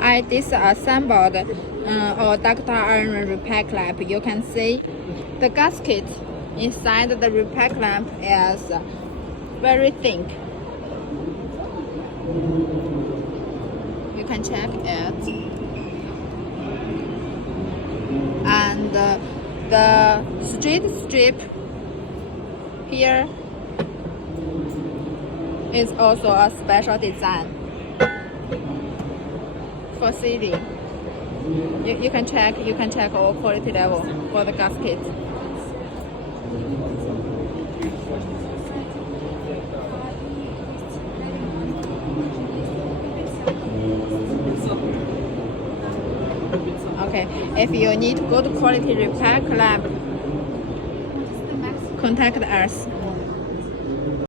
I disassembled our ductile iron repair clamp. You can see the gasket inside the repair clamp is very thin. You can check it. And the street strip here is also a special design for sealing. You can check our quality level for the gasket. Okay, if you need good quality repair clamp, contact us.